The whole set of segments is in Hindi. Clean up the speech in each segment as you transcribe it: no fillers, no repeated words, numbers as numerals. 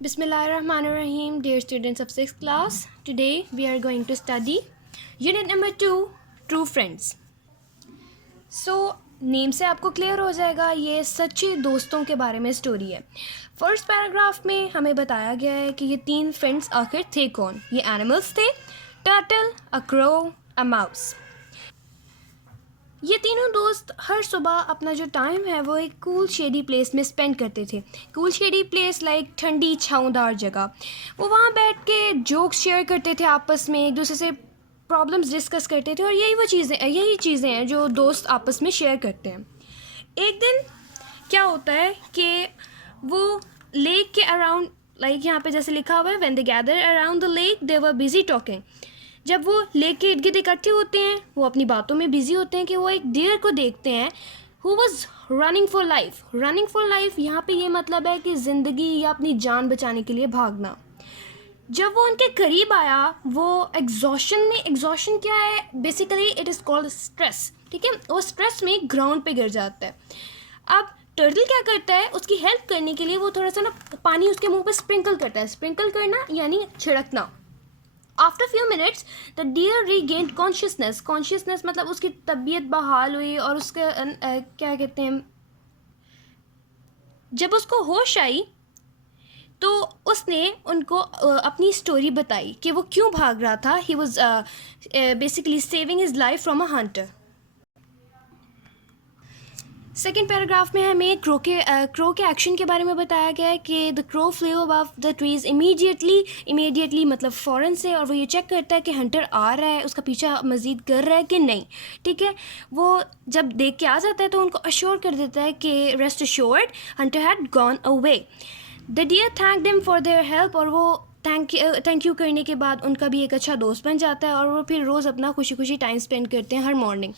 Bismillahirrahmanirrahim, dear students of 6th class. Today we are going to study unit number 2, True Friends. So, name से आपको क्लियर हो जाएगा ये सच्चे दोस्तों के बारे में स्टोरी है। फर्स्ट पैराग्राफ में हमें बताया गया है कि ये 3 फ्रेंड्स आखिर थे कौन। ये एनिमल्स थे, turtle, a crow, a mouse. ये तीनों दोस्त हर सुबह अपना जो टाइम है वो एक कूल शेडी प्लेस में स्पेंड करते थे। कूल शेडी प्लेस लाइक ठंडी छाँवदार जगह। वो वहाँ बैठ के जोक्स शेयर करते थे आपस में, एक दूसरे से प्रॉब्लम्स डिस्कस करते थे और यही चीज़ें हैं जो दोस्त आपस में शेयर करते हैं। एक दिन क्या होता है कि वो लेक के अराउंड, लाइक यहाँ पे जैसे लिखा हुआ है, when they gather around the lake they were busy talking. जब वो लेक के इर्द गिर्द इकट्ठे होते हैं, वो अपनी बातों में बिजी होते हैं कि वो एक डियर को देखते हैं who was running for life. Running for life यहाँ पे ये मतलब है कि ज़िंदगी या अपनी जान बचाने के लिए भागना। जब वो उनके करीब आया, वो एग्जॉशन क्या है, basically it is called stress. ठीक है, वो स्ट्रेस में ग्राउंड पे गिर जाता है। अब टर्टल क्या करता है, उसकी हेल्प करने के लिए वो थोड़ा सा ना पानी उसके मुंह पे स्प्रिंकल करता है। स्प्रिंकल करना यानी छिड़कना। After few minutes the deer regained consciousness मतलब उसकी तबीयत बहाल हुई और उसके क्या कहते हैं, जब उसको होश आई तो उसने उनको अपनी स्टोरी बताई कि वो क्यों भाग रहा था। He was basically saving his life from a Hunter. Second paragraph में हमें क्रो के एक्शन के बारे में बताया गया है कि the crow flew above the trees immediately मतलब फ़ौरन से, और वो ये चेक करता है कि हंटर आ रहा है, उसका पीछा मज़ीद कर रहा है कि नहीं। ठीक है, वो जब देख के आ जाता है तो उनको अश्योर कर देता है कि rest assured hunter had gone away. The deer thank them for their help, और वो थैंक यू करने के बाद उनका भी एक अच्छा दोस्त बन जाता है और वो फिर रोज़ अपना खुशी खुशी टाइम स्पेंड करते हैं हर मॉर्निंग।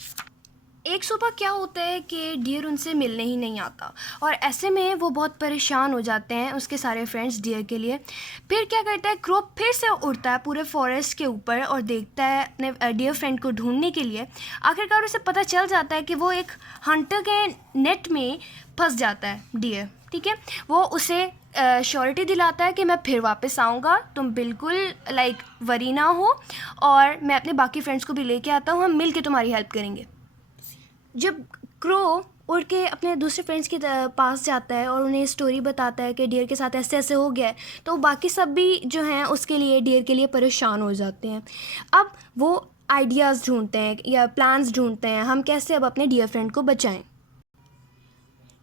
एक सुबह क्या होता है कि डियर उनसे मिलने ही नहीं आता और ऐसे में वो बहुत परेशान हो जाते हैं उसके सारे फ्रेंड्स डियर के लिए। फिर क्या करता है, क्रो फिर से उड़ता है पूरे फॉरेस्ट के ऊपर और देखता है अपने डियर फ्रेंड को ढूंढने के लिए। आखिरकार उसे पता चल जाता है कि वो एक हंटर के नेट में फंस जाता है डियर। ठीक है, वो उसे श्योरिटी दिलाता है कि मैं फिर वापस आऊँगा, तुम बिल्कुल लाइक वरी ना हो, और मैं अपने बाकी फ्रेंड्स को भी लेके आता हूँ, हम मिल के तुम्हारी हेल्प करेंगे। जब क्रो उड़ के अपने दूसरे फ्रेंड्स के पास जाता है और उन्हें स्टोरी बताता है कि डियर के साथ ऐसे ऐसे हो गया है, तो बाकी सब भी जो हैं उसके लिए, डियर के लिए परेशान हो जाते हैं। अब वो आइडियाज़ ढूंढते हैं या प्लान्स ढूंढते हैं, हम कैसे अब अपने डियर फ्रेंड को बचाएं।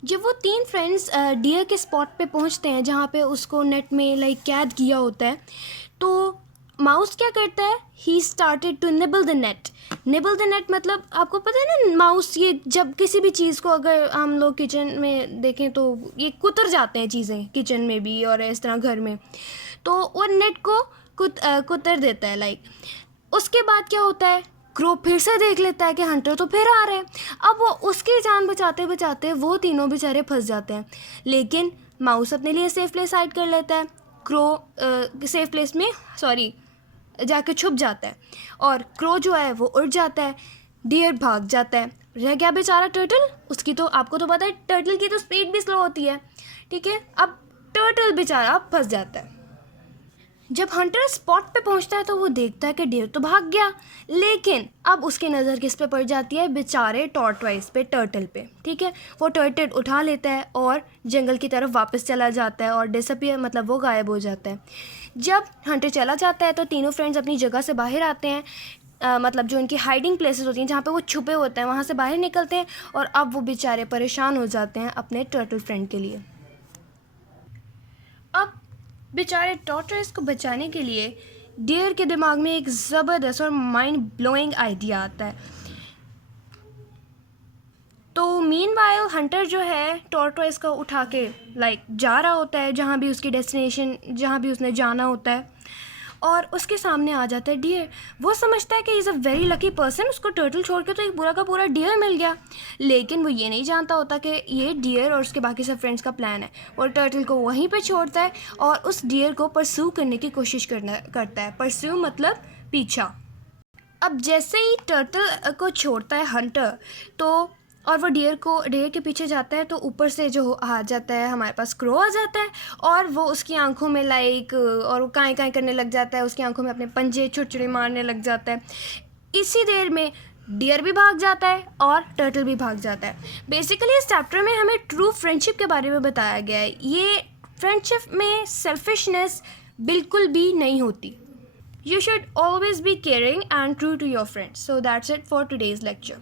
जब वो 3 फ्रेंड्स डियर के स्पॉट पे पहुंचते हैं जहाँ पे उसको नेट में लाइक कैद किया होता है, तो माउस क्या करता है, he started to nibble the net. Nibble the net मतलब आपको पता है ना, माउस ये जब किसी भी चीज़ को, अगर हम लोग किचन में देखें तो ये कुतर जाते हैं चीज़ें, किचन में भी और इस तरह घर में, तो वो नेट को कुतर देता है लाइक। उसके बाद क्या होता है, क्रो फिर से देख लेता है कि हंटर तो फिर आ रहे हैं। अब वो उसकी जान बचाते बचाते वो तीनों बेचारे फंस जाते हैं, लेकिन माउस अपने लिए सेफ प्लेस हाइड कर लेता है। क्रो सेफ प्लेस में जाके छुप जाता है और क्रो जो है वो उड़ जाता है, डियर भाग जाता है। रह गया बेचारा टर्टल। उसकी तो आपको तो पता है टर्टल की तो स्पीड भी स्लो होती है। ठीक है, अब टर्टल बेचारा फंस जाता है। जब हंटर स्पॉट पे पहुंचता है तो वो देखता है कि डियर तो भाग गया, लेकिन अब उसकी नज़र किस पे पड़ जाती है, बेचारे टॉर्टवाइस पे, टर्टल पे। ठीक है, वो टर्टल उठा लेता है और जंगल की तरफ वापस चला जाता है और डिसअपीयर मतलब वो गायब हो जाता है। जब हंटर चला जाता है तो तीनों फ्रेंड्स अपनी जगह से बाहर आते हैं, मतलब जो उनकी हाइडिंग प्लेसेस होती हैं जहाँ पे वो छुपे होते हैं, वहाँ से बाहर निकलते हैं और अब वो बेचारे परेशान हो जाते हैं अपने टर्टल फ्रेंड के लिए। अब बेचारे टॉर्टोइस को बचाने के लिए डियर के दिमाग में एक ज़बरदस्त और माइंड ब्लोइंग आइडिया आता है। तो मीनवाइल हंटर जो है टॉर्टोइस को उठा के लाइक जा रहा होता है जहाँ भी उसकी डेस्टिनेशन, जहाँ भी उसने जाना होता है, और उसके सामने आ जाता है डियर। वो समझता है कि is a very lucky person, उसको टर्टल छोड़ के तो एक पूरा का पूरा डियर मिल गया, लेकिन वो ये नहीं जानता होता कि ये डियर और उसके बाकी सब फ्रेंड्स का प्लान है। और टर्टल को वहीं पे छोड़ता है और उस डियर को परस्यू करने की कोशिश करता है। परस्यू मतलब पीछा। अब जैसे ही टर्टल को छोड़ता है हंटर, तो और वो डियर के पीछे जाता है तो ऊपर से जो आ जाता है हमारे पास क्रो आ जाता है और वो उसकी आंखों में लाइक और वो काएँ काएँ करने लग जाता है, उसकी आंखों में अपने पंजे छुरछुरे मारने लग जाता है। इसी देर में डियर भी भाग जाता है और टर्टल भी भाग जाता है। बेसिकली इस चैप्टर में हमें ट्रू फ्रेंडशिप के बारे में बताया गया है। ये फ्रेंडशिप में सेल्फिशनेस बिल्कुल भी नहीं होती। You should always be caring and true to your friends. So that's it for today's lecture.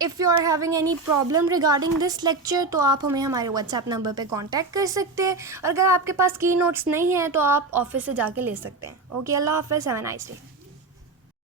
If you are having any problem regarding this lecture तो आप हमें हमारे WhatsApp नंबर पे कांटेक्ट कर सकते हैं और अगर आपके पास की नोट्स नहीं है तो आप ऑफिस से जाके ले सकते हैं। ओके, अल्लाह हाफ़िज़, हैव अ नाइस डे।